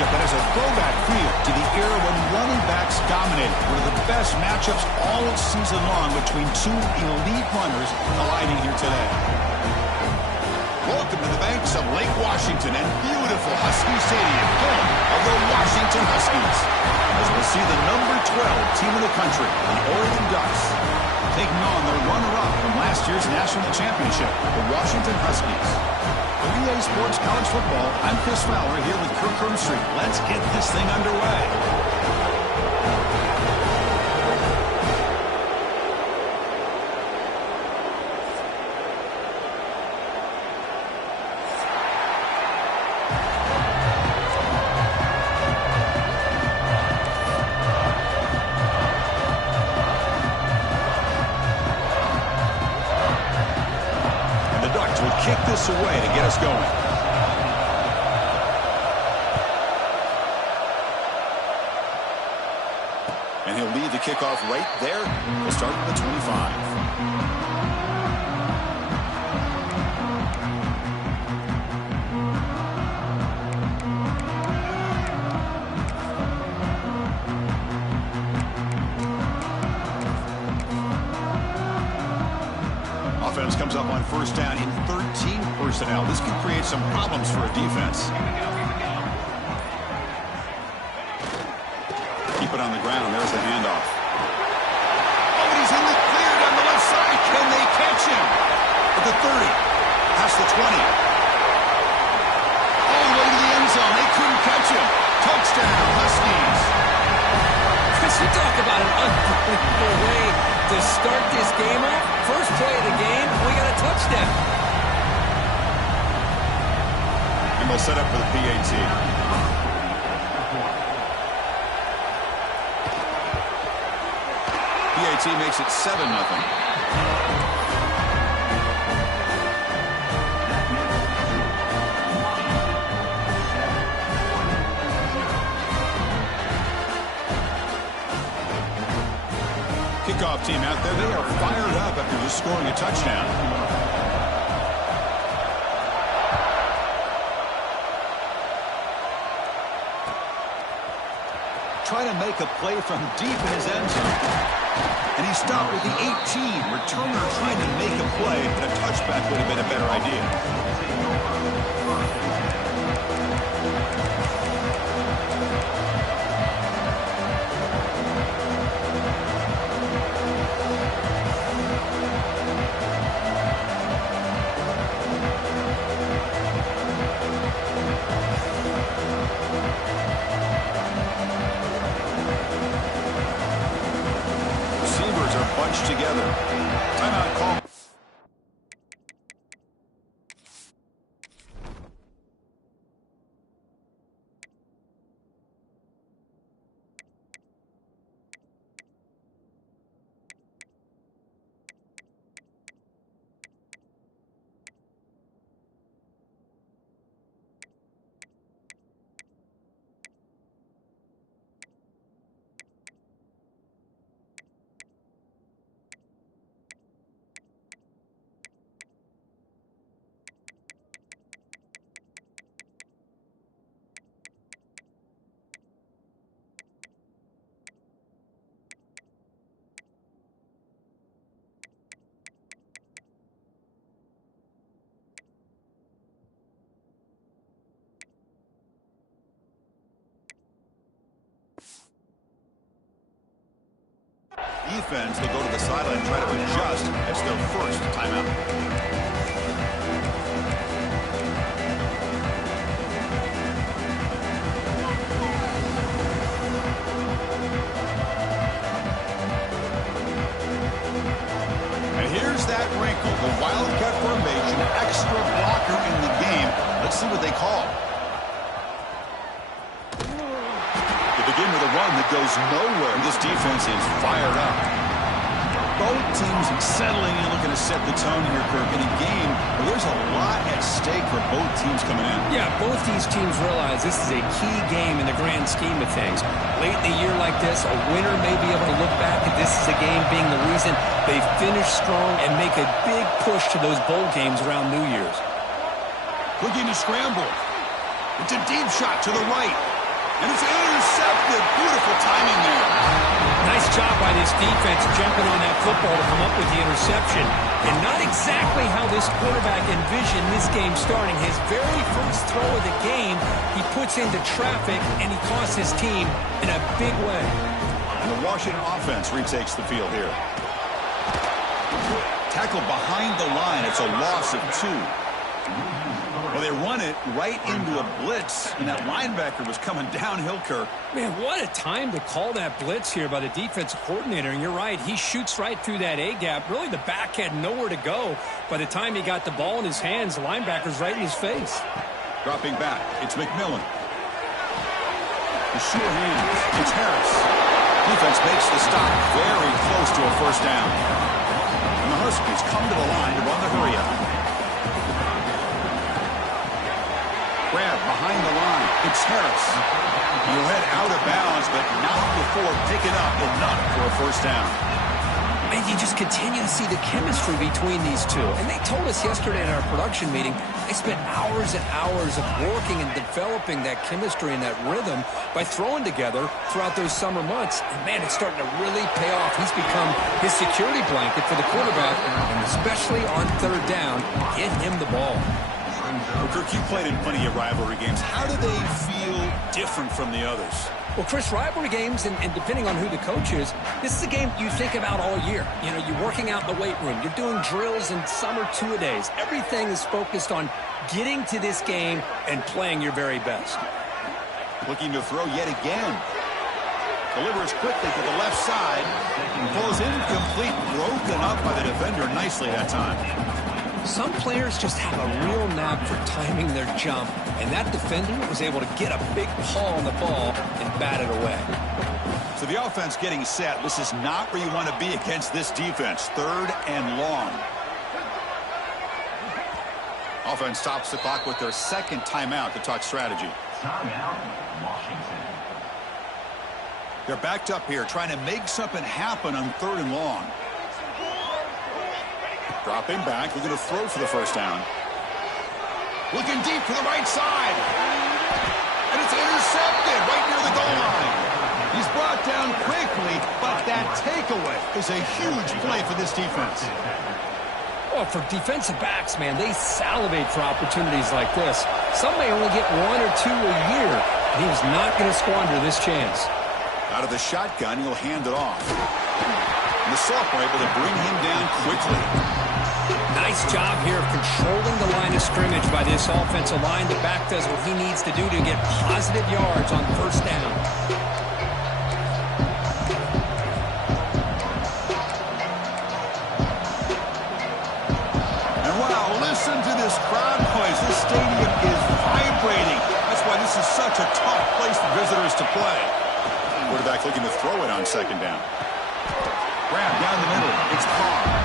matchup that has a throwback feel to the era when running backs dominated. One of the best matchups all season long between two elite runners colliding here today. Welcome to the banks of Lake Washington and beautiful Husky Stadium, home of the Washington Huskies. As we'll see the number 12 team in the country, the Oregon Ducks, taking on the runner-up from last year's national championship, the Washington Huskies. For EA Sports College Football, I'm Chris Fowler here with Kirk Street. Let's get this thing underway. Kick this away to get us going. And he'll lead the kickoff right there. We'll start at the 25. Offense comes up on first down in 13 personnel. This could create some problems for a defense. Keep it on the ground. There's the handoff. Oh, and he's in the clear down the left side. Can they catch him? At the 30. Past the 20. All the way to the end zone. They couldn't catch him. Touchdown, Huskies. Chris, you talk about an unbelievable way to start this game off. First play of the game, we got a touchdown. And we'll set up for the PAT. PAT makes it 7-0. Kickoff team out there, they are fired up after just scoring a touchdown. Trying to make a play from deep in his end zone. And he stopped with the 18. Returner trying to make a play, but a touchback would have been a better idea. Bunched together. Timeout call. Defense will go to the sideline and try to adjust. That's their first timeout. And here's that wrinkle, the Wildcat formation, extra blocker in the game. Let's see what they call. Begin with a run that goes nowhere. This defense is fired up. Both teams settling in, looking to set the tone here, Kirk, in a game where there's a lot at stake for both teams coming in. Yeah, both these teams realize this is a key game in the grand scheme of things. Late in a year like this, a winner may be able to look back at this as a game being the reason they finish strong and make a big push to those bowl games around New Year's. Looking to scramble. It's a deep shot to the right. And it's intercepted. Beautiful timing there. Nice job by this defense jumping on that football to come up with the interception. And not exactly how this quarterback envisioned this game starting. His very first throw of the game, he puts into traffic, and he costs his team in a big way. And the Washington offense retakes the field here. Tackled behind the line. It's a loss of 2. Well, they run it right into a blitz, and that linebacker was coming downhill, Kirk. Man, what a time to call that blitz here by the defensive coordinator. And you're right, he shoots right through that A-gap. Really, the back had nowhere to go. By the time he got the ball in his hands, the linebacker's right in his face. Dropping back, it's McMillan. The sure hands, it's Harris. Defense makes the stop very close to a first down. And the Huskies come to the line to run the hurry-up. Grab behind the line. It's Harris. He'll head out of bounds, but not before picking up enough for a first down. And you just continue to see the chemistry between these two. And they told us yesterday in our production meeting, they spent hours and hours of working and developing that chemistry and that rhythm by throwing together throughout those summer months. And, man, it's starting to really pay off. He's become his security blanket for the quarterback, and especially on third down, get him the ball. Well, Kirk, you played in plenty of rivalry games. How do they feel different from the others? Well, Chris, rivalry games, and depending on who the coach is, this is a game you think about all year. You know, you're working out in the weight room. You're doing drills in summer two-a-days. Everything is focused on getting to this game and playing your very best. Looking to throw yet again. Delivers quickly to the left side. Pulls incomplete, broken up by the defender nicely that time. Some players just have a real knack for timing their jump, and that defender was able to get a big paw on the ball and bat it away. So the offense getting set. This is not where you want to be against this defense. 3rd and long. Offense stops the clock with their second timeout to talk strategy. Timeout, Washington. They're backed up here trying to make something happen on 3rd and long. Dropping back, looking to throw for the first down. Looking deep to the right side. And it's intercepted right near the goal line. He's brought down quickly, but that takeaway is a huge play for this defense. Well, for defensive backs, man, they salivate for opportunities like this. Some may only get 1 or 2 a year. He was not going to squander this chance. Out of the shotgun, he'll hand it off. And the sophomore able to bring him down quickly. Nice job here of controlling the line of scrimmage by this offensive line. The back does what he needs to do to get positive yards on first down. And wow, listen to this crowd noise. This stadium is vibrating. That's why this is such a tough place for visitors to play. Quarterback looking to throw it on second down. Grab down the middle. It's Carr.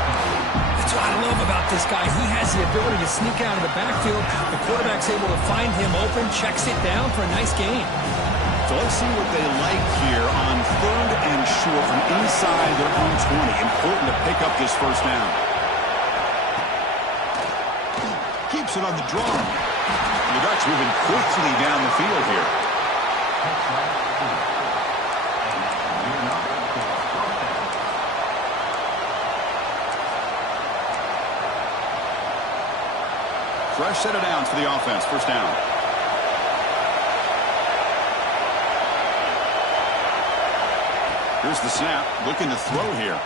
That's what I love about this guy. He has the ability to sneak out of the backfield. The quarterback's able to find him open, checks it down for a nice gain. So let's see what they like here on 3rd and short from inside their own 20. Important to pick up this first down. Keeps it on the draw. The Ducks moving quickly down the field here. Fresh set of downs for the offense. First down. Here's the snap. Looking to throw here.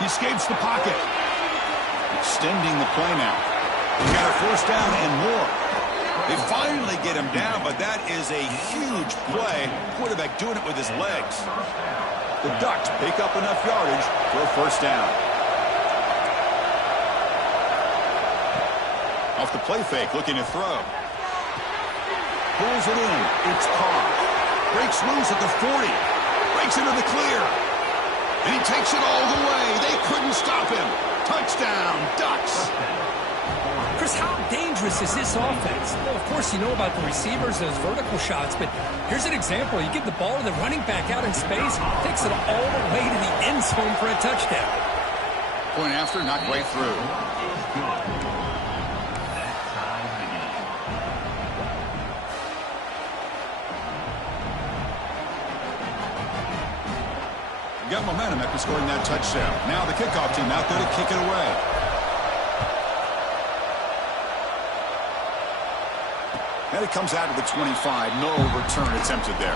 He escapes the pocket. Extending the play now. He got a first down and more. They finally get him down, but that is a huge play. Quarterback doing it with his legs. The Ducks pick up enough yardage for a first down. Off the play fake, looking to throw. Pulls it in. It's Carr. Breaks loose at the 40. Breaks into the clear. And he takes it all the way. They couldn't stop him. Touchdown, Ducks. Chris, how dangerous is this offense? Well, of course, you know about the receivers, those vertical shots, but here's an example. You give the ball to the running back out in space, takes it all the way to the end zone for a touchdown. Point after, not quite through. got momentum after scoring that touchdown. Now the kickoff team out there to kick it away. And it comes out to the 25. No return attempted there.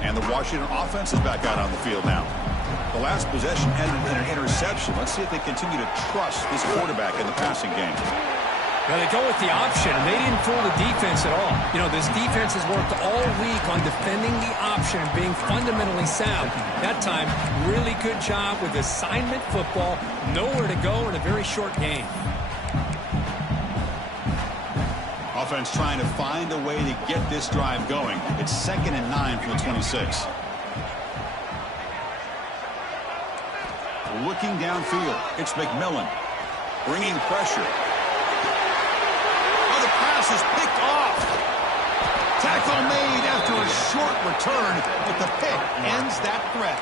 And the Washington offense is back out on the field now. The last possession ended in an interception. Let's see if they continue to trust this quarterback in the passing game. Well, they go with the option, and they didn't fool the defense at all. You know, this defense has worked all week on defending the option and being fundamentally sound. That time, really good job with assignment football. Nowhere to go in a very short game. Offense trying to find a way to get this drive going. It's 2nd and 9 from the 26. Looking downfield, it's McMillan. Bringing pressure. Oh, the pass is picked off. Tackle made after a short return, but the pick ends that threat.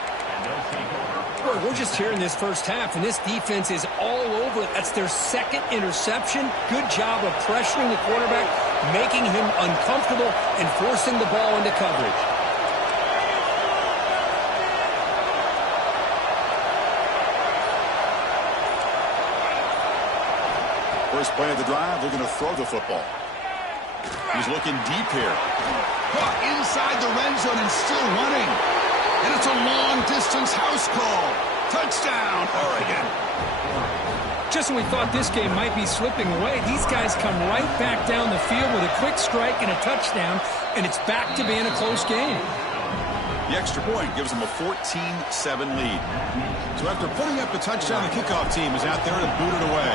We're just here in this first half, and this defense is all over it. That's their 2nd interception. Good job of pressuring the quarterback, making him uncomfortable, and forcing the ball into coverage. First play of the drive, they're going to throw the football. He's looking deep here. Caught inside the red zone and still running. And it's a long-distance house call. Touchdown, Oregon. Just when we thought this game might be slipping away, these guys come right back down the field with a quick strike and a touchdown, and it's back to being a close game. The extra point gives them a 14-7 lead. So after putting up the touchdown, the kickoff team is out there to boot it away.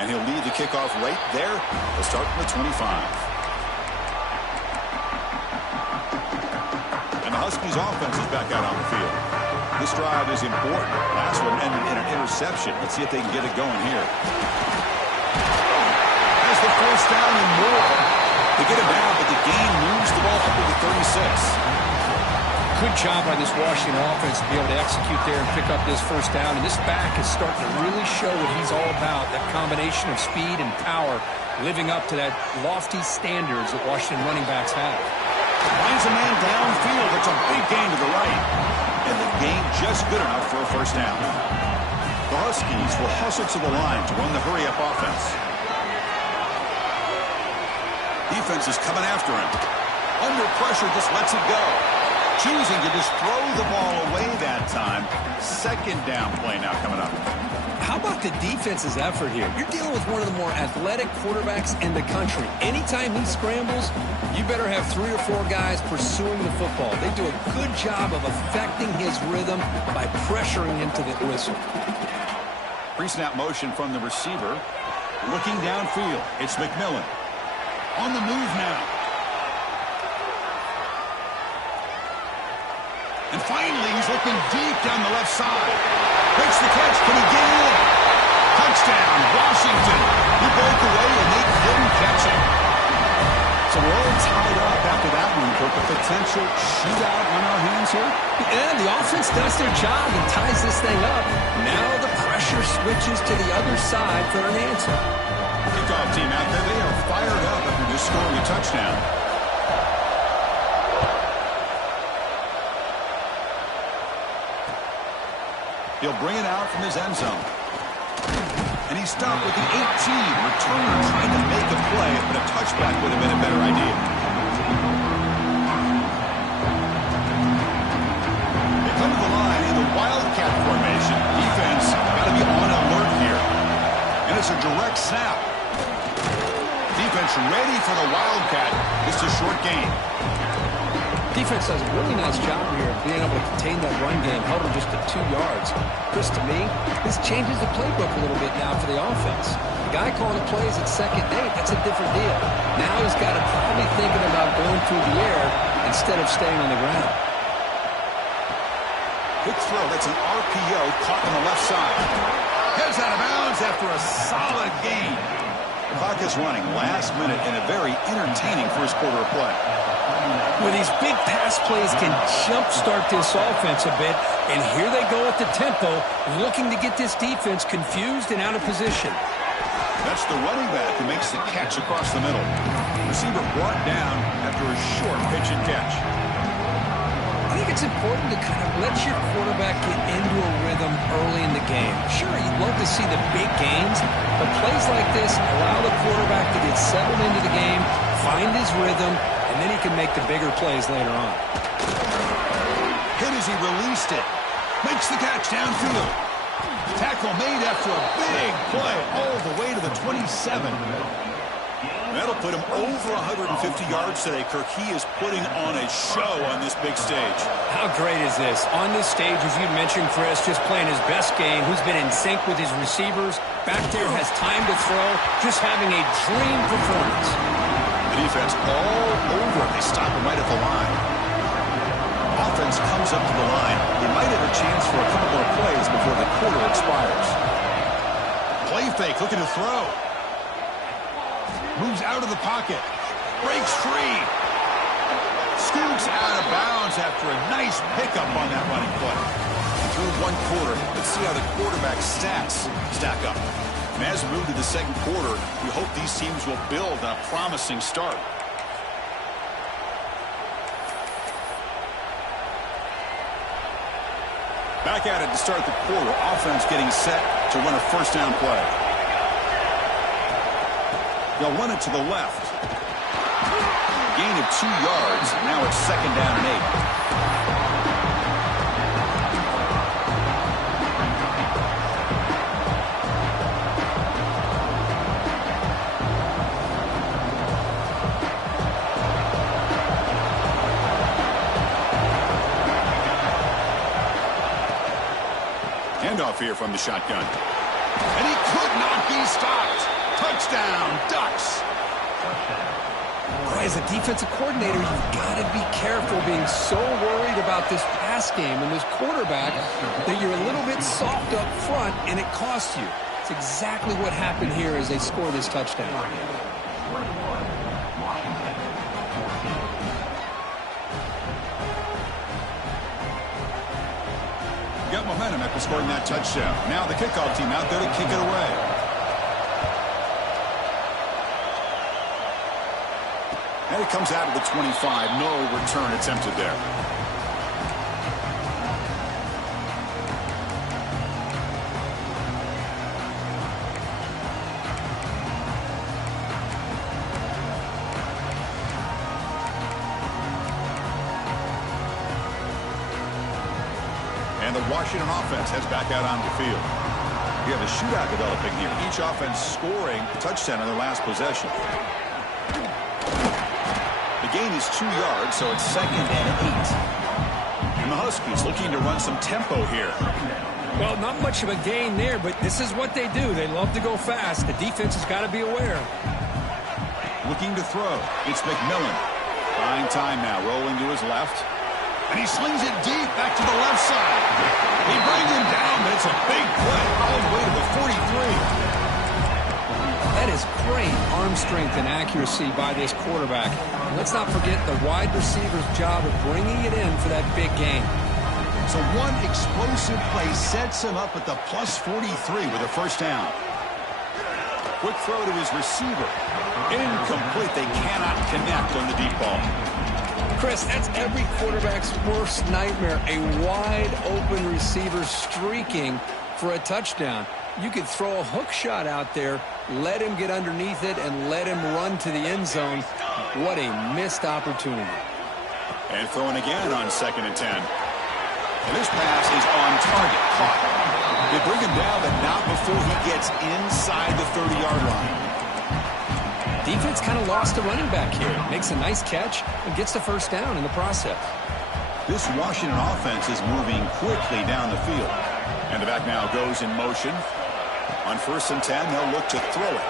And he'll lead the kickoff right there. They'll start from the 25. And the Huskies offense is back out on the field. This drive is important. Last one ended in an interception. Let's see if they can get it going here. Has the first down and more. They get him down, but the gain moves the ball up to the 36. Good job by this Washington offense to be able to execute there and pick up this first down. And this back is starting to really show what he's all about, that combination of speed and power, living up to that lofty standards that Washington running backs have. Finds a man downfield. It's a big gain to the right. And the gain just good enough for a first down. The Huskies will hustle to the line to run the hurry-up offense. Defense is coming after him. Under pressure, just lets it go. Choosing to just throw the ball away that time. 2nd down play now coming up. How about the defense's effort here? You're dealing with one of the more athletic quarterbacks in the country. Anytime he scrambles, you better have 3 or 4 guys pursuing the football. They do a good job of affecting his rhythm by pressuring him to the whistle. Pre-snap motion from the receiver. Looking downfield. It's McMillan. On the move now. And finally, he's looking deep down the left side. Makes the catch. Can he get in? Touchdown, Washington. He broke away, and they couldn't catch him. So we're all tied up after that one, Kirk. A potential shootout on our hands here. Yeah, the offense does their job and ties this thing up. Now the pressure switches to the other side for an answer. Kickoff team out there, they are fired up after just scoring a touchdown. He'll bring it out from his end zone. And he's stopped with the 18. Returner trying to make a play, but a touchback would have been a better idea. They come to the line in the Wildcat formation. Defense got to be on alert here. And it's a direct snap. Defense ready for the Wildcat. It's a short game. Defense does a really nice job here of being able to contain that run game, held him just to 2 yards. Chris, to me, this changes the playbook a little bit now for the offense. The guy calling the plays at 2nd and 8, that's a different deal. Now he's got to probably thinking about going through the air instead of staying on the ground. Quick throw, that's an RPO caught on the left side. Heads out of bounds after a solid gain. The clock is running last minute in a very entertaining first quarter of play. Well, these big pass plays can jumpstart this offense a bit, and here they go at the tempo, looking to get this defense confused and out of position. That's the running back who makes the catch across the middle. Receiver brought down after a short pitch and catch. I think it's important to kind of let your quarterback get into a rhythm early in the game. Sure, you'd love to see the big gains, but plays like this allow the quarterback to get settled into the game, find his rhythm, and then he can make the bigger plays later on. Hit as he released it. Makes the catch downfield. Tackle made after a big play all the way to the 27. That'll put him over 150 yards today, Kirk. He is putting on a show on this big stage. How great is this? On this stage, as you mentioned, Chris, just playing his best game, who's been in sync with his receivers. Back there has time to throw, just having a dream performance. The defense all over him. They stop him right at the line. Offense comes up to the line. They might have a chance for a couple more plays before the quarter expires. Play fake, looking to throw. Moves out of the pocket. Breaks free. Scoots out of bounds after a nice pickup on that running play. Through one quarter, let's see how the quarterback's stats stack up. And as we move to the second quarter, we hope these teams will build on a promising start. Back at it to start the quarter. Offense getting set to run a first down play. They'll run it to the left. Gain of 2 yards. Now it's second down and 8. Handoff here from the shotgun. And he could not be stopped. Touchdown, Ducks. As a defensive coordinator, you've got to be careful being so worried about this pass game and this quarterback that you're a little bit soft up front and it costs you. It's exactly what happened here as they score this touchdown. Got momentum after scoring that touchdown. Now the kickoff team out there to kick it away. And it comes out of the 25. No return attempted there. And the Washington offense heads back out onto the field. We have a shootout developing here. Each offense scoring a touchdown on their last possession. The gain is 2 yards, so it's second and 8. And the Huskies looking to run some tempo here. Well, not much of a gain there, but this is what they do. They love to go fast. The defense has got to be aware. Looking to throw. It's McMillan. Buying time now, rolling to his left. And he slings it deep back to the left side. He brings him down, but it's a big play all the way to the 43. That is great arm strength and accuracy by this quarterback. And let's not forget the wide receiver's job of bringing it in for that big gain. So one explosive play sets him up at the plus 43 with a first down. Quick throw to his receiver. Incomplete. They cannot connect on the deep ball. Chris, that's every quarterback's worst nightmare. A wide open receiver streaking for a touchdown. You could throw a hook shot out there, let him get underneath it, and let him run to the end zone. What a missed opportunity. And throwing again on second and 10. And this pass is on target. Caught. They bring him down, but not before he gets inside the 30-yard line. Defense kind of lost the running back here. Makes a nice catch and gets the first down in the process. This Washington offense is moving quickly down the field. And the back now goes in motion. On first and 10, they'll look to throw it.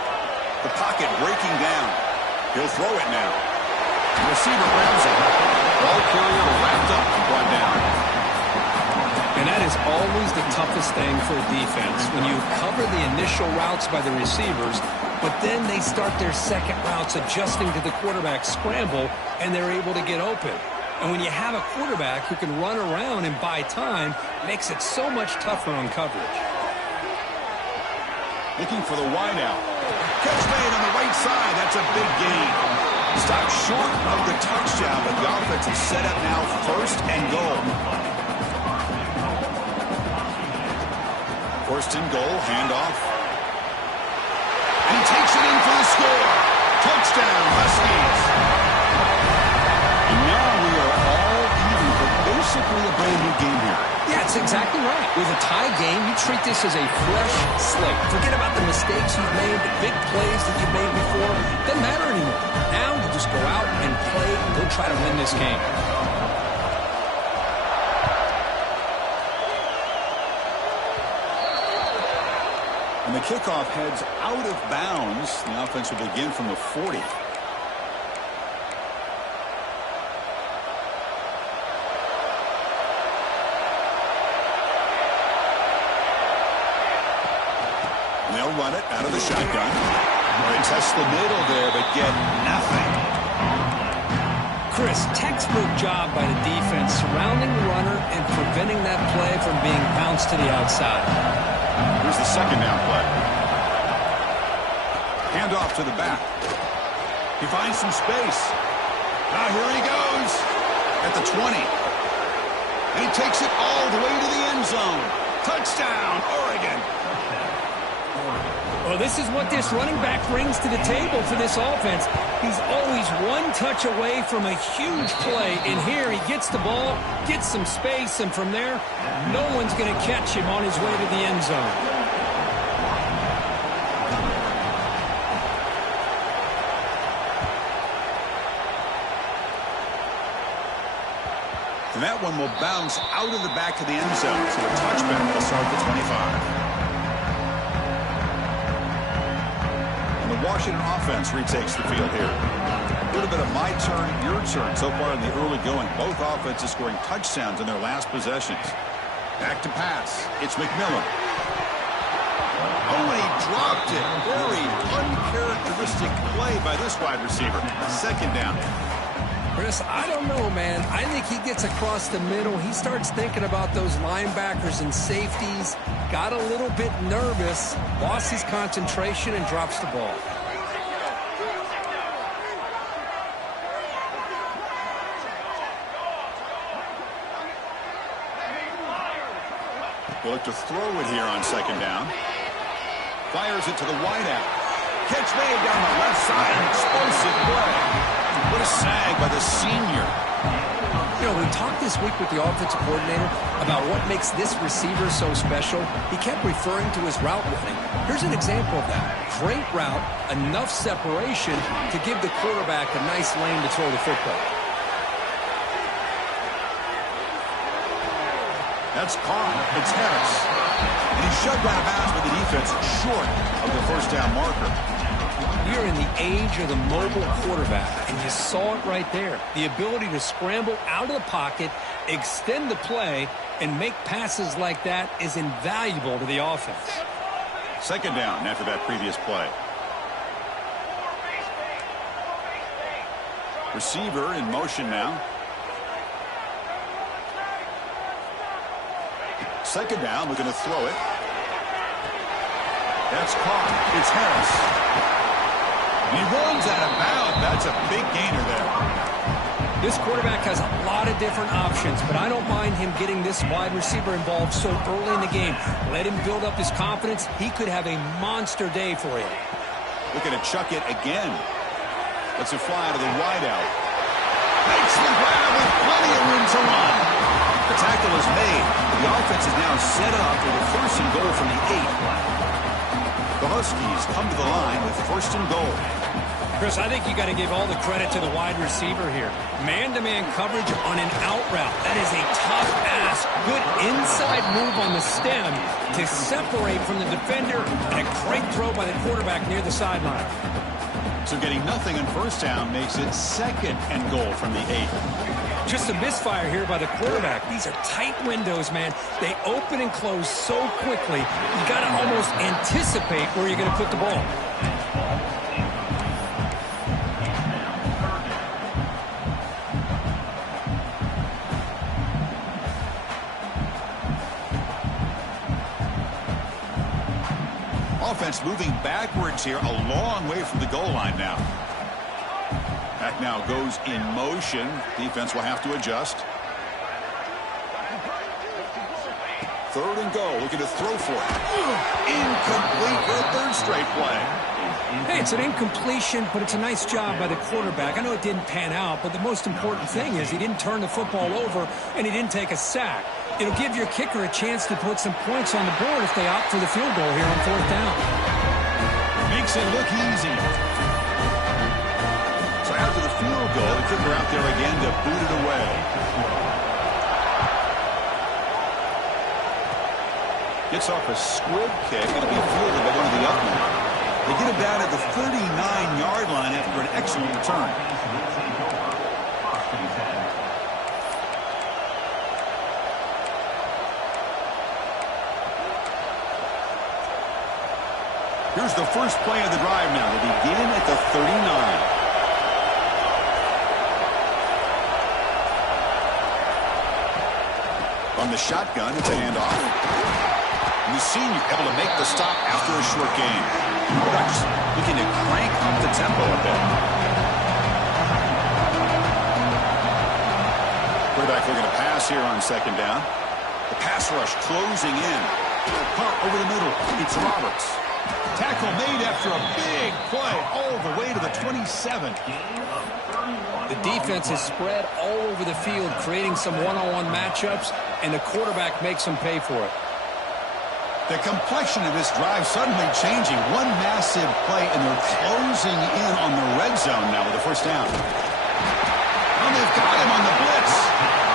The pocket breaking down. He'll throw it now. The receiver grabs it. Ball carrier wrapped up and brought down. And that is always the toughest thing for a defense. When you cover the initial routes by the receivers, but then they start their second routes adjusting to the quarterback scramble, and they're able to get open. And when you have a quarterback who can run around and buy time, it makes it so much tougher on coverage. Looking for the wideout. Catch made on the right side. That's a big gain. Stopped short of the touchdown, but the offense is set up now first and goal. First and goal, handoff. And he takes it in for the score. Touchdown, Huskies. And now we are all even for basically a brand new game here. Yeah, it's exactly right. With a tie game, you treat this as a fresh slate. Forget about the mistakes you've made, the big plays that you've made before. Doesn't matter anymore. Now you just go out and play and go try to win this game. And the kickoff heads out of bounds. The offense will begin from the 40. They'll run it out of the shotgun. They test the middle there, but get nothing. Chris, textbook job by the defense surrounding the runner and preventing that play from being bounced to the outside. Here's the second down play. Handoff to the back. He finds some space. Now here he goes at the 20. And he takes it all the way to the end zone. Touchdown, Oregon. Well, this is what this running back brings to the table for this offense. He's always one touch away from a huge play. And here he gets the ball, gets some space, and from there, no one's going to catch him on his way to the end zone. And that one will bounce out of the back of the end zone. So a touchback will start the 25. Washington offense retakes the field here. A little bit of my turn, your turn so far in the early going. Both offenses scoring touchdowns in their last possessions. Back to pass. It's McMillan. Oh, and he dropped it. Very uncharacteristic play by this wide receiver. Second down. Chris, I don't know, man. I think he gets across the middle. He starts thinking about those linebackers and safeties. Got a little bit nervous, lost his concentration, and drops the ball. We'll look to throw it here on second down. Fires it to the wideout. Catch made down the left side. Explosive play. What a sag by the senior. You know, we talked this week with the offensive coordinator about what makes this receiver so special. He kept referring to his route running. Here's an example of that. Great route, enough separation to give the quarterback a nice lane to throw the football. That's caught. It's Harris. And he's shoved out of bounds by the defense short of the first down marker. We're in the age of the mobile quarterback, and you saw it right there. The ability to scramble out of the pocket, extend the play, and make passes like that is invaluable to the offense. Second down after that previous play. Receiver in motion now. Second down, looking to throw it. That's caught. It's Harris. And he runs out of bounds. That's a big gainer there. This quarterback has a lot of different options, but I don't mind him getting this wide receiver involved so early in the game. Let him build up his confidence. He could have a monster day for you. Looking to chuck it again. Lets it fly to the wideout. Makes the grab with plenty of room to run. The tackle is made. The offense is now set up with a first and goal from the 8. The Huskies come to the line with first and goal. Chris, I think you got to give all the credit to the wide receiver here. Man-to-man coverage on an out route. That is a tough ask. Good inside move on the stem to separate from the defender, and a great throw by the quarterback near the sideline. So getting nothing on first down makes it second and goal from the 8. Just a misfire here by the quarterback. These are tight windows, man. They open and close so quickly, you got to almost anticipate where you're going to put the ball. Offense moving backwards here, a long way from the goal line now. Back now goes in motion. Defense will have to adjust. Third and goal, looking to throw for it. Incomplete for a third straight play. Hey, it's an incompletion, but it's a nice job by the quarterback. I know it didn't pan out, but the most important thing is he didn't turn the football over and he didn't take a sack. It'll give your kicker a chance to put some points on the board if they opt for the field goal here on fourth down. Makes it look easy. So after the field goal, the kicker out there again to boot it away. Gets off a squib kick. It'll be fielded by one of the up men. They get him down at the 39-yard line after an excellent return. Here's the first play of the drive now. They begin at the 39. From the shotgun, it's a handoff. And the senior able to make the stop after a short game. Ducks looking to crank up the tempo a bit. Quarterback looking to pass here on second down. The pass rush closing in. Pump over the middle. It's Roberts. Tackle made after a big play all the way to the 27. The defense is spread all over the field, creating some one-on-one matchups, and the quarterback makes them pay for it. The complexion of this drive suddenly changing. One massive play, and they're closing in on the red zone now with the first down. And they've got him on the blitz.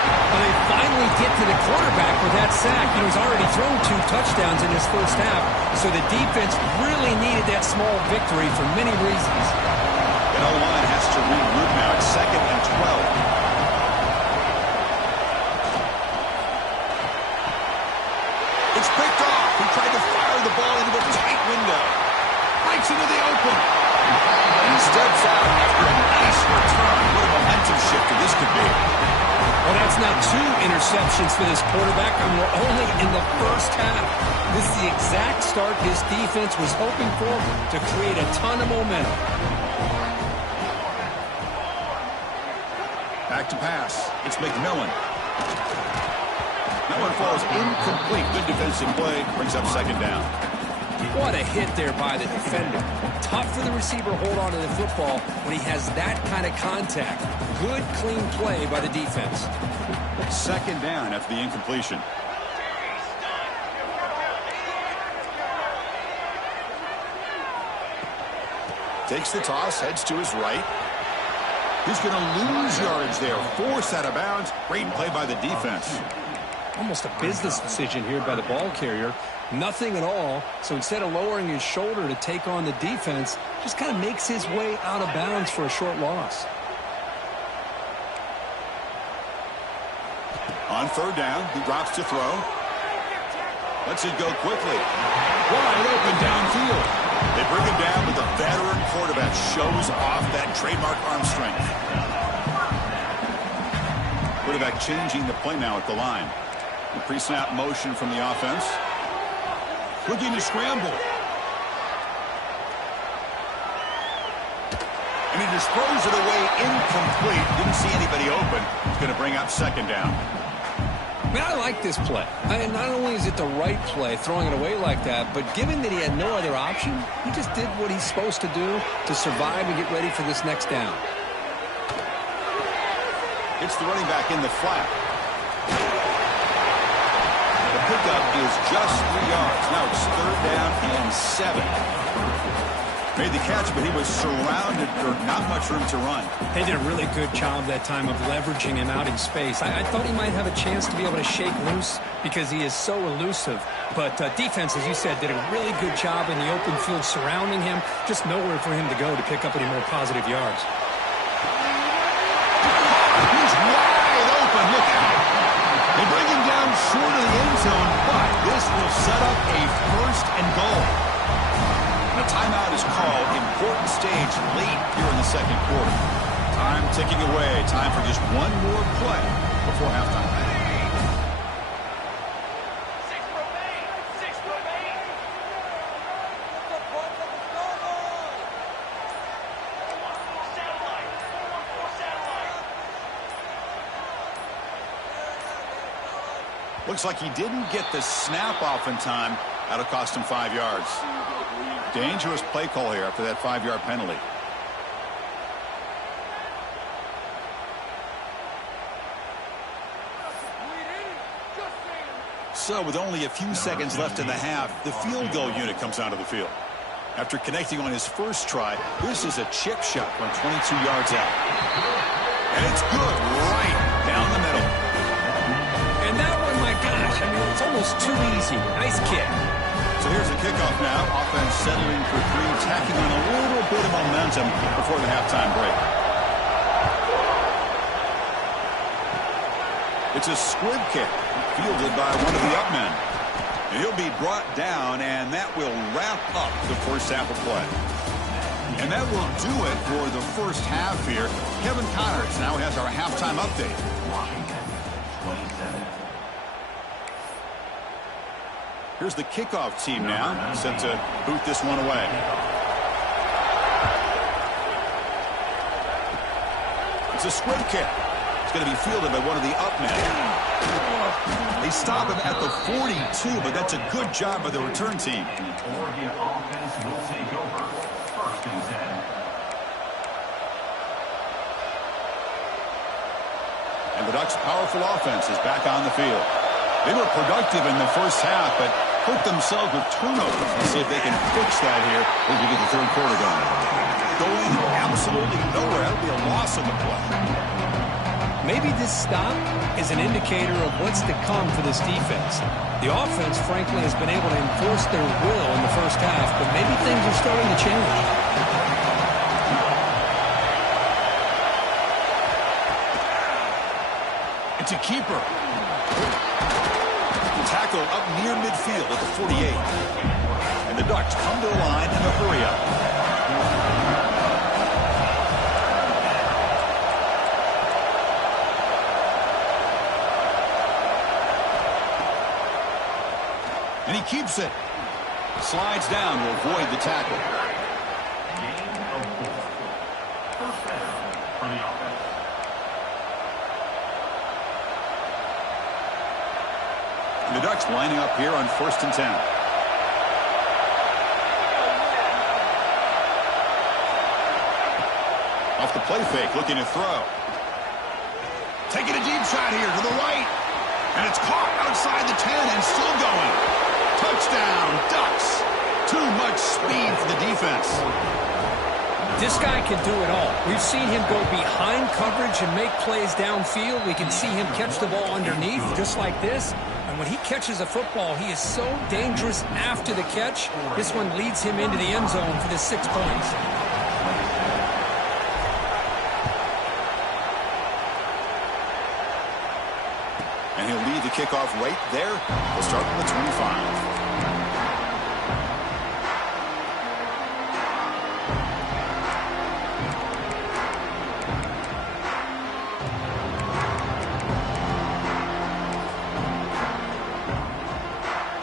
Well, they finally get to the quarterback with that sack. He's already thrown 2 touchdowns in his first half, so the defense really needed that small victory for many reasons. And O-line has to regroup now. It's 2nd and 12. It's picked off. He tried to fire the ball into a tight window. Breaks into the open. And he steps out after a nice return. What a momentum shifter this could be. Well, that's now 2 interceptions for this quarterback, and we're only in the first half. This is the exact start his defense was hoping for to create a ton of momentum. Back to pass. It's McMillan. That one falls incomplete. Good defensive play. Brings up second down. What a hit there by the defender. Tough for the receiver to hold on to the football when he has that kind of contact. Good, clean play by the defense. Second down after the incompletion. Takes the toss, heads to his right. He's going to lose yardage there. Forced out of bounds. Great play by the defense. Almost a business decision here by the ball carrier. Nothing at all. So instead of lowering his shoulder to take on the defense, just kind of makes his way out of bounds for a short loss. On third down, he drops to throw. Lets it go quickly. Wide open downfield. They bring him down, but the veteran quarterback shows off that trademark arm strength. Quarterback changing the play now at the line. The pre-snap motion from the offense. Looking to scramble. And he just throws it away incomplete. Didn't see anybody open. He's going to bring up second down. Man, I like this play. Not only is it the right play, throwing it away like that, but given that he had no other option, he just did what he's supposed to do to survive and get ready for this next down. It's the running back in the flat. The pickup is just 3 yards. Now it's third down and 7. Made the catch, but he was surrounded for not much room to run. They did a really good job that time of leveraging him out in space. I thought he might have a chance to be able to shake loose because he is so elusive. But defense, as you said, did a really good job in the open field surrounding him. Just nowhere for him to go to pick up any more positive yards. He's wide open. Look out. They bring him down short of the end zone, but this will set up a first and goal. A timeout is called. Important stage late here in the second quarter. Time ticking away. Time for just one more play before halftime. Looks like he didn't get the snap off in time. That'll cost him 5 yards. Dangerous play call here after that 5-yard penalty. So with only a few seconds left in the half, the field goal unit comes onto the field. After connecting on his first try, this is a chip shot from 22 yards out. And it's good right down the middle. And that one, my gosh, I mean, it's almost too easy. Nice kick. So here's the kickoff now. Offense settling for 3, tacking on a little bit of momentum before the halftime break. It's a squib kick, fielded by one of the up men. He'll be brought down, and that will wrap up the first half of play. And that will do it for the first half here. Kevin Connors now has our halftime update. Here's the kickoff team now, set to boot this one away. It's a squib kick. It's going to be fielded by one of the up men. They stop him at the 42, but that's a good job by the return team. Oregon offense will take over. 1st and 10. And the Ducks' powerful offense is back on the field. They were productive in the first half, but hurt themselves with turnovers. Let's see if they can fix that here as we get the third quarter going. Going absolutely nowhere. That'll be a loss of the play. Maybe this stop is an indicator of what's to come for this defense. The offense, frankly, has been able to enforce their will in the first half, but maybe things are starting to change. It's a keeper. Tackle up near midfield at the 48. And the Ducks come to the line in a hurry-up. And he keeps it. Slides down to avoid the tackle. Gain of 4. First down for the offense. And the Ducks lining up here on 1st and 10. Off the play fake, looking to throw. Taking a deep shot here to the right. And it's caught outside the 10 and still going. Touchdown, Ducks. Too much speed for the defense. This guy can do it all. We've seen him go behind coverage and make plays downfield. We can see him catch the ball underneath just like this. And when he catches a football, he is so dangerous after the catch. This one leads him into the end zone for the 6 points. And he'll lead the kickoff right there. We'll start from the 25.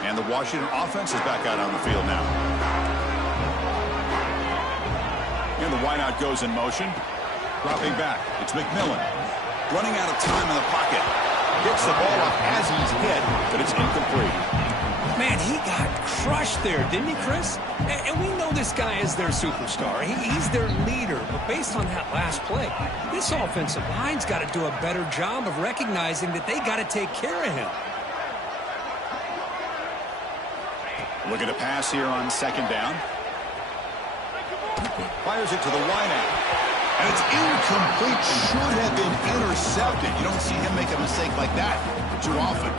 And the Washington offense is back out on the field now. And the wideout goes in motion. Dropping back. It's McMillan. Running out of time in the pocket. Gets the ball up as he's hit, but it's incomplete. Man, he got crushed there, didn't he, Chris? And we know this guy is their superstar. He's their leader. But based on that last play, this offensive line's got to do a better job of recognizing that they got to take care of him. Looking to pass here on 2nd down. Fires it to the wideout. And it's incomplete. Should have been intercepted. You don't see him make a mistake like that too often.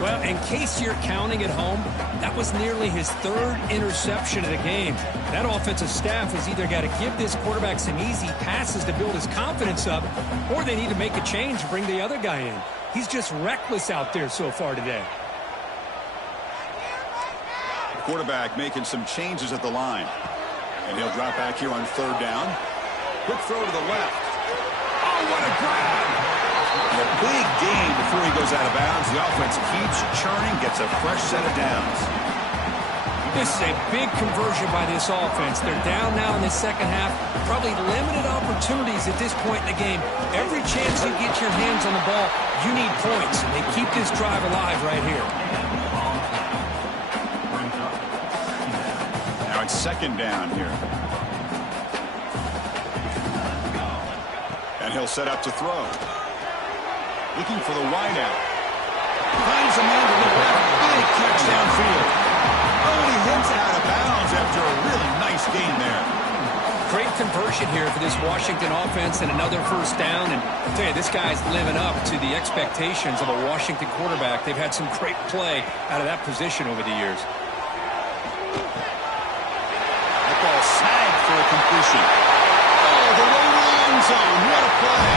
Well, in case you're counting at home, that was nearly his 3rd interception of the game. That offensive staff has either got to give this quarterback some easy passes to build his confidence up, or they need to make a change and bring the other guy in. He's just reckless out there so far today. Quarterback making some changes at the line. And he'll drop back here on 3rd down. Quick throw to the left. Oh, what a grab! And a big gain before he goes out of bounds. The offense keeps churning, gets a fresh set of downs. This is a big conversion by this offense. They're down now in the second half. Probably limited opportunities at this point in the game. Every chance you get your hands on the ball, you need points. And they keep this drive alive right here. Now it's second down here. And he'll set up to throw. Looking for the wideout. Finds a man to the left. Big catch downfield. Oh, and he hits out of bounds after a really nice gain there. Great conversion here for this Washington offense and another first down. And I'll tell you, this guy's living up to the expectations of a Washington quarterback. They've had some great play out of that position over the years. That ball sagged for a completion. Oh, the way to the end zone. What a play.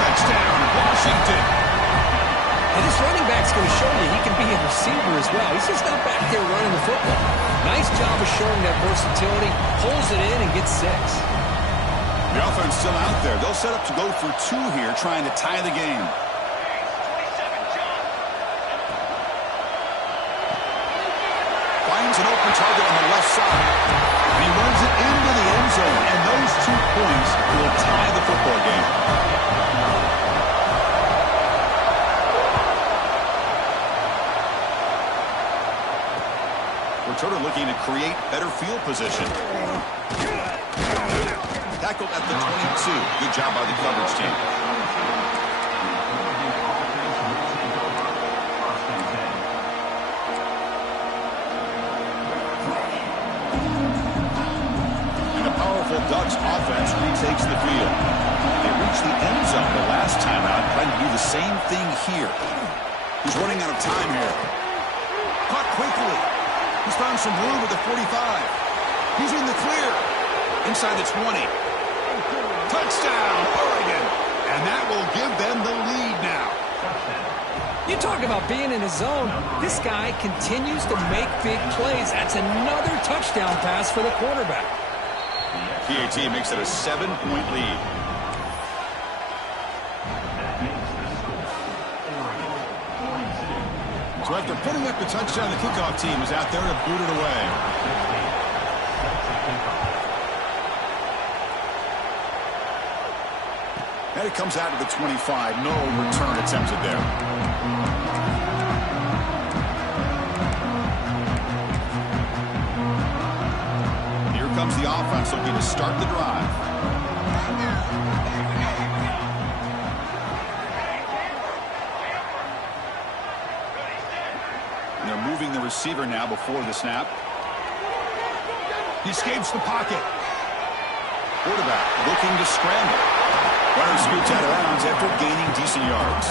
Touchdown, Washington. And this running back's going to show you he can be a receiver as well. He's just not back there running the football. Nice job of showing that versatility. Pulls it in and gets 6. The offense still out there. They'll set up to go for 2 here, trying to tie the game. Finds an open target on the left side. And he runs it into the end zone. And those 2 points will tie the football game. Sort of looking to create better field position. Tackled at the 22. Good job by the coverage team. And the powerful Ducks offense retakes the field. They reached the end zone the last time out, trying to do the same thing here. He's running out of time here. Caught quickly. He's found some room with the 45. He's in the clear. Inside the 20. Touchdown, Oregon. And that will give them the lead now. You talk about being in a zone. This guy continues to make big plays. That's another touchdown pass for the quarterback. PAT makes it a 7-point lead. So after putting up the touchdown, the kickoff team is out there to boot it away. And it comes out to the 25. No return attempted there. Here comes the offense looking to start the drive. Moving the receiver now before the snap. He escapes the pocket. Quarterback looking to scramble. Runner scoots out of bounds after gaining decent yards.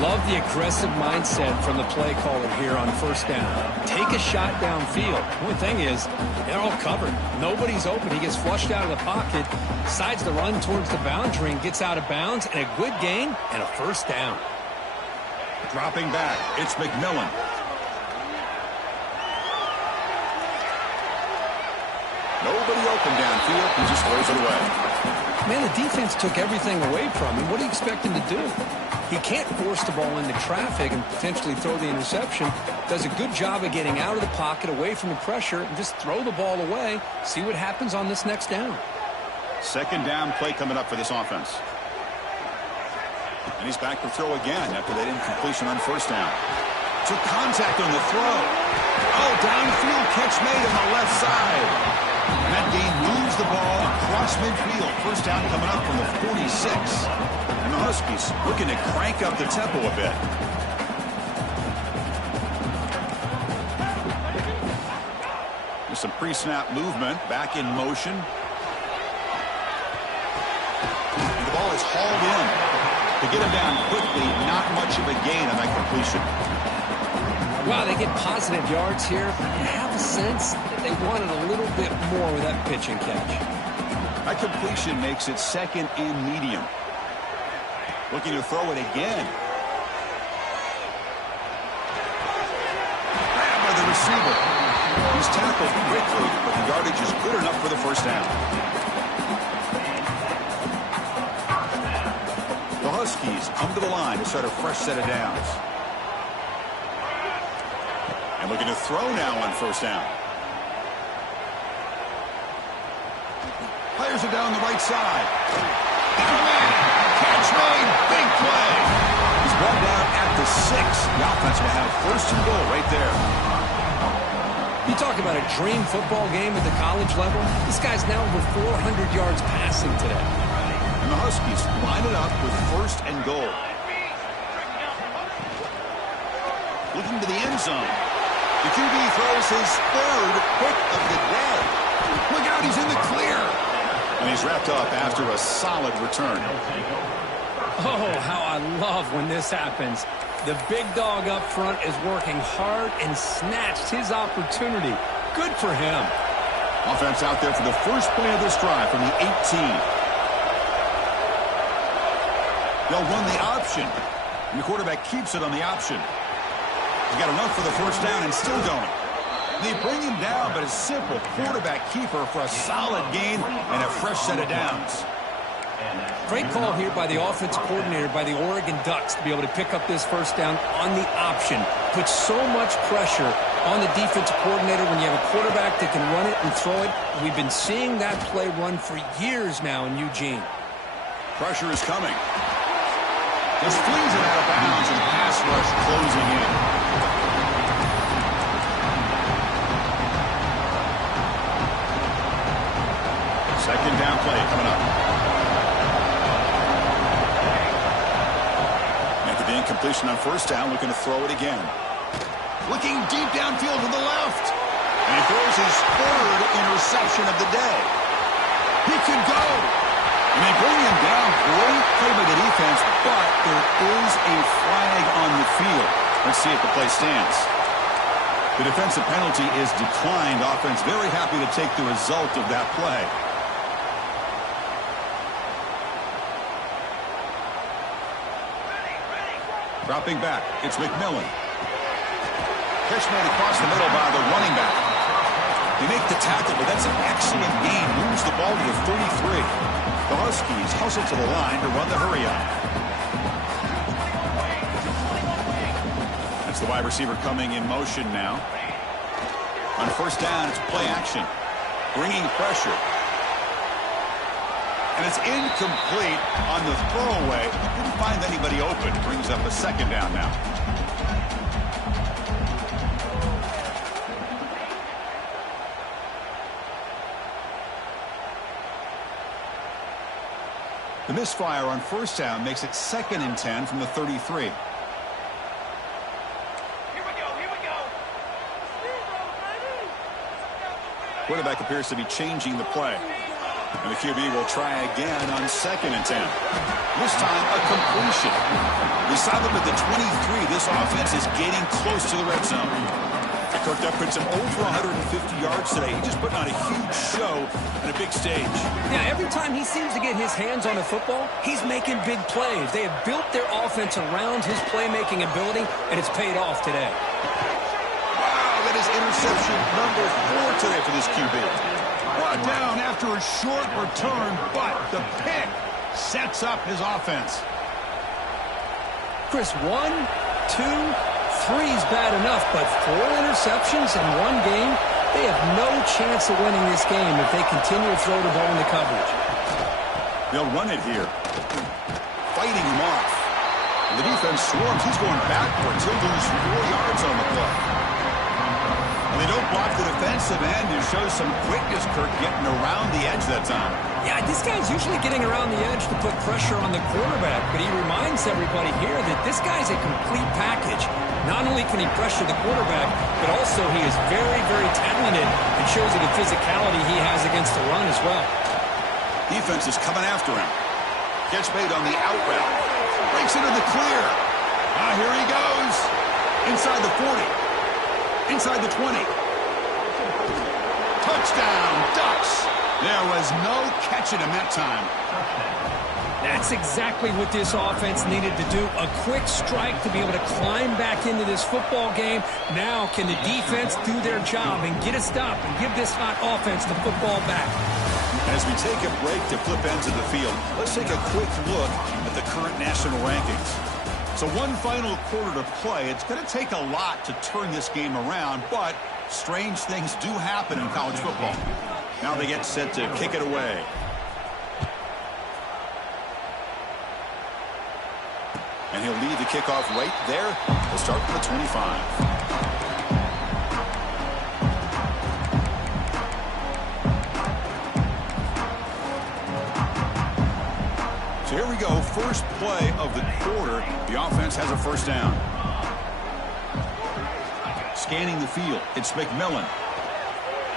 Love the aggressive mindset from the play caller here on first down. Take a shot downfield. The only thing is, they're all covered. Nobody's open. He gets flushed out of the pocket, decides to run towards the boundary and gets out of bounds, and a good gain and a first down. Dropping back, it's McMillan. Nobody open downfield. He just throws it away. Man, the defense took everything away from him. What do you expect him to do? He can't force the ball into traffic and potentially throw the interception. Does a good job of getting out of the pocket, away from the pressure, and just throw the ball away. See what happens on this next down. Second down play coming up for this offense. And he's back to throw again after that incompletion on first down. Took contact on the throw. Oh, downfield catch made on the left side. And that game moves the ball across midfield. First down coming up from the 46. And the Huskies looking to crank up the tempo a bit. There's some pre-snap movement. Back in motion. And the ball is hauled in. To get him down quickly, not much of a gain on that completion. Wow, they get positive yards here. You have a sense that they wanted a little bit more with that pitch and catch. That completion makes it second and medium. Looking to throw it again. Grabbed by the receiver. He's tackled quickly, but the yardage is good enough for the first down. The Huskies come to the line to start a fresh set of downs. And looking to throw now on first down. Fires it down the right side. Got a man. Catch made. Big play. He's brought down at the 6. The offense will have first and goal right there. You talk about a dream football game at the college level. This guy's now over 400 yards passing today. And the Huskies line it up with first and goal. Looking to the end zone. The QB throws his third pick of the day. Look out, he's in the clear. And he's wrapped up after a solid return. Oh, how I love when this happens. The big dog up front is working hard and snatched his opportunity. Good for him. Offense out there for the first play of this drive from the 18. They'll run the option. And the quarterback keeps it on the option. He's got enough for the first down and still going. They bring him down, but a simple quarterback keeper for a solid gain and a fresh set of downs. Great call here by the offense coordinator by the Oregon Ducks to be able to pick up this first down on the option. Puts so much pressure on the defensive coordinator when you have a quarterback that can run it and throw it. We've been seeing that play run for years now in Eugene. Pressure is coming. Just flings it out of bounds and pass rush closing in. Second down play coming up. Incompletion on first down, looking to throw it again. Looking deep downfield to the left. And he throws his third interception of the day. He could go. And they bring him down. Great play by the defense, but there is a flag on the field. Let's see if the play stands. The defensive penalty is declined. Offense very happy to take the result of that play. Dropping back, it's McMillan. Catch made across the middle by the running back. They make the tackle, but that's an excellent gain. Moves the ball to the 33. The Huskies hustle to the line to run the hurry-up. That's the wide receiver coming in motion now. On first down, it's play action. Bringing pressure. And it's incomplete on the throwaway. Didn't find anybody open. Brings up a second down now. The misfire on first down makes it 2nd and 10 from the 33. Here we go. Quarterback appears to be changing the play. And the QB will try again on 2nd and 10. This time, a completion. We saw them at the 23. This offense is getting close to the red zone. Kirk Duck puts him over 150 yards today. He just put on a huge show on a big stage. Yeah, every time he seems to get his hands on a football, he's making big plays. They have built their offense around his playmaking ability, and it's paid off today. Wow, that is interception number 4 today for this QB. Brought down after a short return, but the pick sets up his offense. Chris, 1, 2, 3 is bad enough, but 4 interceptions in one game, they have no chance of winning this game if they continue to throw the ball in the coverage. They'll run it here. Fighting him off. And the defense swarms. He's going backwards. He'll lose 4 yards on the play. And they don't block the defensive end. It shows some quickness, Kirk, getting around the edge that time. Yeah, this guy's usually getting around the edge to put pressure on the quarterback, but he reminds everybody here that this guy's a complete package. Not only can he pressure the quarterback, but also he is very, very talented and shows you the physicality he has against the run as well. Defense is coming after him. Catch made on the out route. Breaks into the clear. Here he goes. Inside the 40. Inside the 20. Touchdown, Ducks. There was no catching him that time. That's exactly what this offense needed to do. A quick strike to be able to climb back into this football game. Now can the defense do their job and get a stop and give this hot offense the football back? As we take a break to flip ends of the field, let's take a quick look at the current national rankings. So one final quarter to play. It's going to take a lot to turn this game around, but strange things do happen in college football. Now they get set to kick it away. And he'll lead the kickoff right there. He'll start from the 25. So here we go. First play of the quarter. The offense has a first down. Scanning the field. It's McMillan.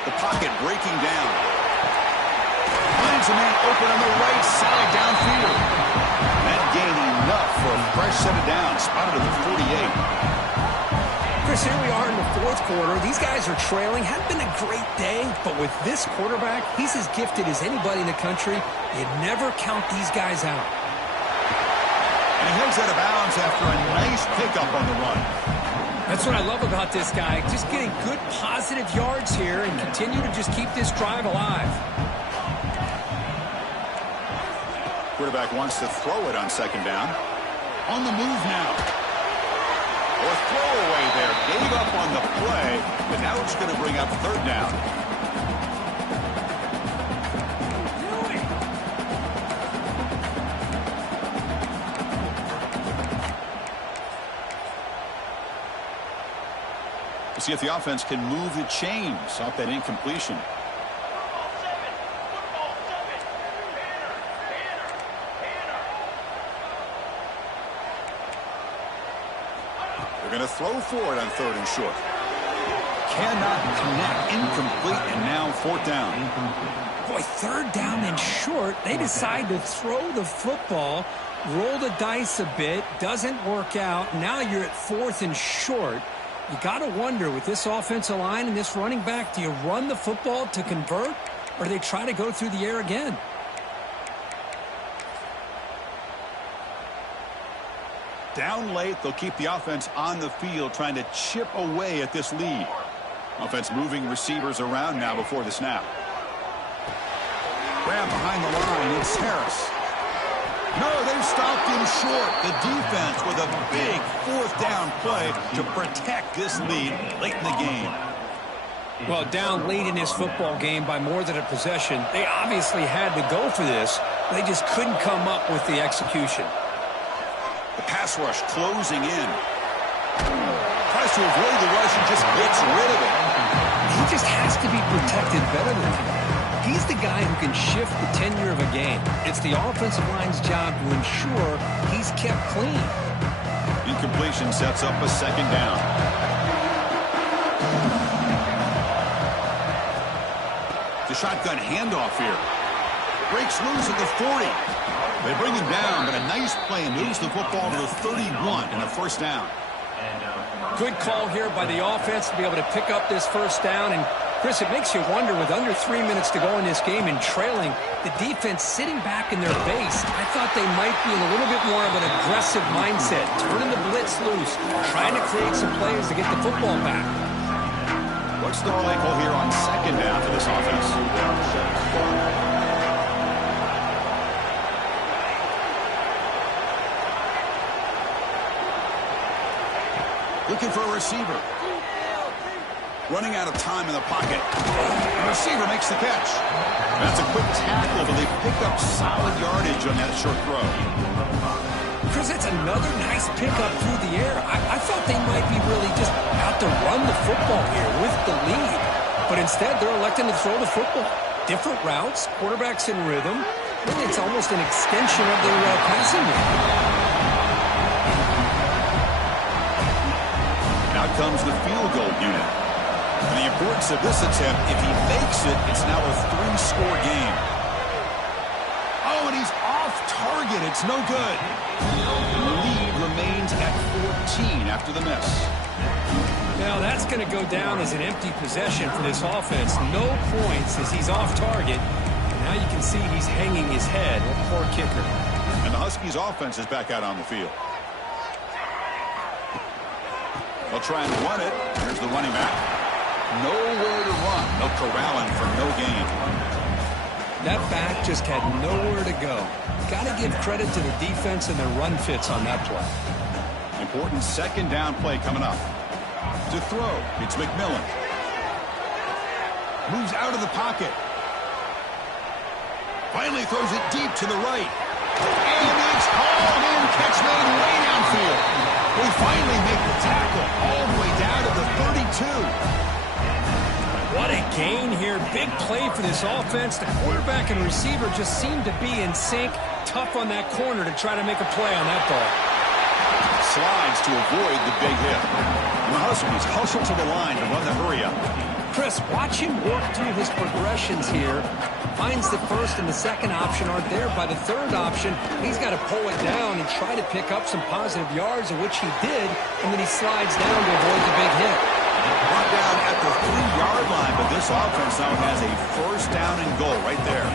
The pocket breaking down. Finds a man open on the right side downfield. That gained enough for a fresh set of downs. Spotted at the 48. Chris, here we are in the fourth quarter. These guys are trailing. Hadn't been a great day, but with this quarterback, he's as gifted as anybody in the country. You never count these guys out. And he heads out of bounds after a nice pickup on the run. That's what I love about this guy. Just getting good positive yards here and continue to just keep this drive alive. Quarterback wants to throw it on second down. On the move now. Or throwaway there. Gave up on the play, but now it's going to bring up third down. See if the offense can move the chains off that incompletion. They're going to throw for it on third and short. Cannot connect. Incomplete, and now fourth down. Boy, third down and short. They decide to throw the football, roll the dice a bit, doesn't work out. Now you're at fourth and short. You got to wonder, with this offensive line and this running back, do you run the football to convert, or do they try to go through the air again? Down late, they'll keep the offense on the field, trying to chip away at this lead. Offense moving receivers around now before the snap. Grab behind the line, it's Harris. No, they've stopped him short. The defense with a big fourth down play to protect this lead late in the game. Well, down late in this football game by more than a possession, they obviously had to go for this. They just couldn't come up with the execution. The pass rush closing in. Tries to avoid the rush and just gets rid of it. He just has to be protected better than that. He's the guy who can shift the tenure of a game. It's the offensive line's job to ensure he's kept clean. Incompletion sets up a second down. The shotgun handoff here. Breaks loose at the 40. They bring him down, but a nice play and moves the football to the 31 and a first down. Good call here by the offense to be able to pick up this first down. And Chris, it makes you wonder, with under 3 minutes to go in this game and trailing, the defense sitting back in their base. I thought they might be in a little bit more of an aggressive mindset, turning the blitz loose, trying to create some plays to get the football back. What's the play call here on second down for this offense? Looking for a receiver. Running out of time in the pocket. The receiver makes the catch. That's a quick tackle, but they pick up solid yardage on that short throw. Chris, that's another nice pickup through the air. I thought they might be really just out to run the football here with the lead. But instead, they're electing to throw the football. Different routes, quarterbacks in rhythm. Really, it's almost an extension of their passing game. Now comes the field goal unit. And the importance of this attempt, if he makes it, it's now a 3-score game. Oh, and he's off target. It's no good. The lead remains at 14 after the miss. Now that's going to go down as an empty possession for this offense. No points as he's off target. Now you can see he's hanging his head. Poor kicker. And the Huskies offense is back out on the field. They'll try and run it. Here's the running back. Nowhere to run. No corralling for no gain. That back just had nowhere to go. Got to give credit to the defense and their run fits on that play. Important second down play coming up. To throw, it's McMillan. Moves out of the pocket. Finally throws it deep to the right. And it's hauled in. Catch made way downfield. field. We finally make the tackle all the way down to the 32. What a gain here. Big play for this offense. The quarterback and receiver just seem to be in sync. Tough on that corner to try to make a play on that ball. Slides to avoid the big hit. And the Huskies hustle to the line to run the hurry-up. Chris, watch him work through his progressions here. Finds the first and the second option aren't there. By the third option, he's got to pull it down and try to pick up some positive yards, of which he did, and then he slides down to avoid the big hit. Brought down at the 3-yard line, but this offense now has a first down and goal right there.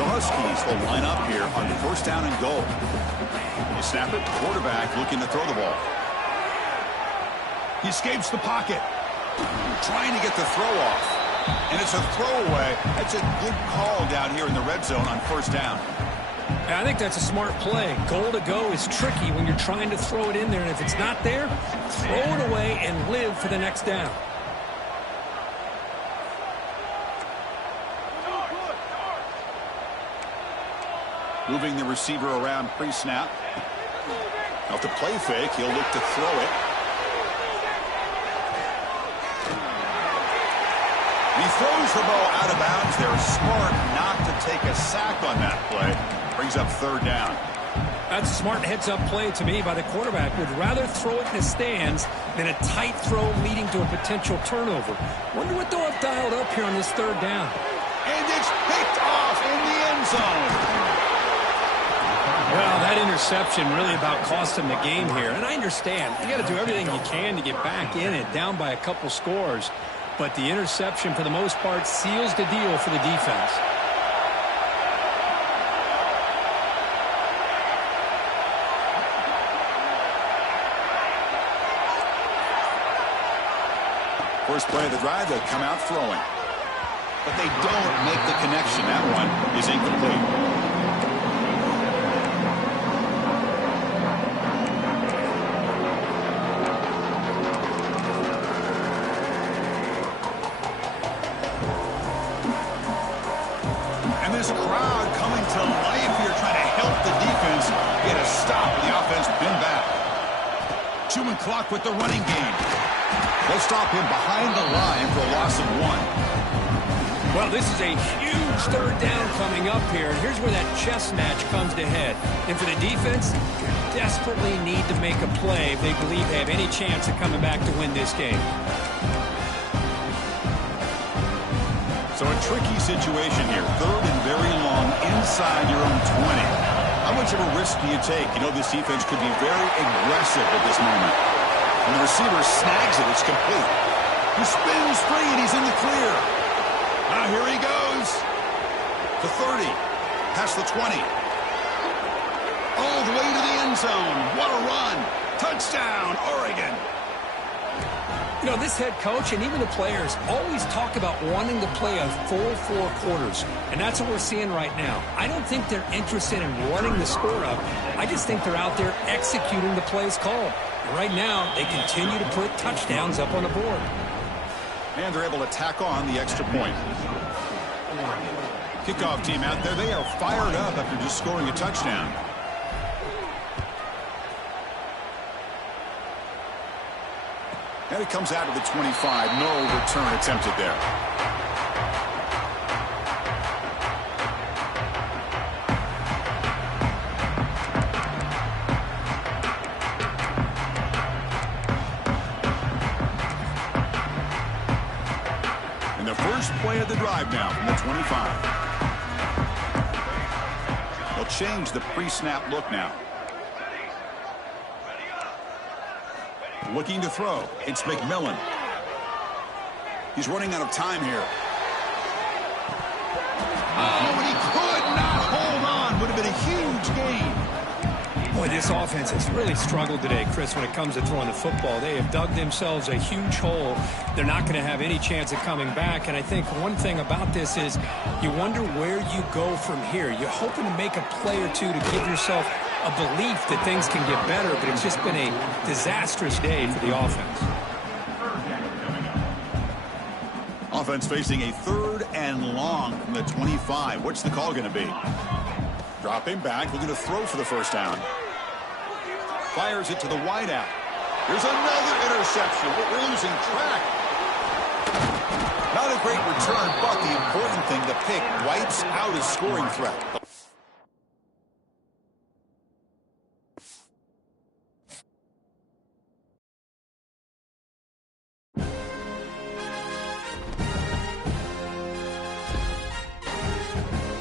The Huskies will line up here on the first down and goal. They snap it, quarterback looking to throw the ball. He escapes the pocket, trying to get the throw off. And it's a throwaway. That's a good call down here in the red zone on first down. I think that's a smart play. Goal to go is tricky when you're trying to throw it in there, and if it's not there, throw it away and live for the next down. Moving the receiver around pre-snap. Off the play fake, he'll look to throw it. He throws the ball out of bounds. They're smart not to take a sack on that play. Brings up third down. That's a smart heads-up play to me by the quarterback. Would rather throw it in the stands than a tight throw leading to a potential turnover. Wonder what they'll have dialed up here on this third down. And it's picked off in the end zone. Well, that interception really about cost him the game here. And I understand. You got to do everything you can to get back in it, down by a couple scores. But the interception, for the most part, seals the deal for the defense. First play of the drive, they'll come out throwing. But they don't make the connection. That one is incomplete. This crowd coming to life here, trying to help the defense get a stop. The offense been back. Chewing clock with the running game. They'll stop him behind the line for a loss of 1. Well, this is a huge third down coming up here. And here's where that chess match comes to head. And for the defense, they desperately need to make a play if they believe they have any chance of coming back to win this game. So a tricky situation here. Third and very long inside your own 20. How much of a risk do you take? You know, this defense could be very aggressive at this moment. When the receiver snags it, it's complete. He spins free and he's in the clear. Now here he goes. The 30. Past the 20. All the way to the end zone. What a run. Touchdown, Oregon. You know, this head coach and even the players always talk about wanting to play a full 4 quarters, and that's what we're seeing right now. I don't think they're interested in running the score up. I just think they're out there executing the plays called. And right now, they continue to put touchdowns up on the board. And they're able to tack on the extra point. Kickoff team out there, they are fired up after just scoring a touchdown. And it comes out of the 25. No return attempted there. And the first play of the drive now from the 25. They'll change the pre-snap look now. Looking to throw. It's McMillan. He's running out of time here. Oh, and he could not hold on. Would have been a huge gain. Boy, this offense has really struggled today, Chris, when it comes to throwing the football. They have dug themselves a huge hole. They're not going to have any chance of coming back. And I think one thing about this is you wonder where you go from here. You're hoping to make a play or two to give yourself a belief that things can get better, but it's just been a disastrous day for the offense. Offense facing a third and long from the 25. What's the call going to be? Dropping back, looking to throw for the first down. Fires it to the wideout. Here's another interception. We're losing track. Not a great return, but the important thing, the pick wipes out his scoring threat.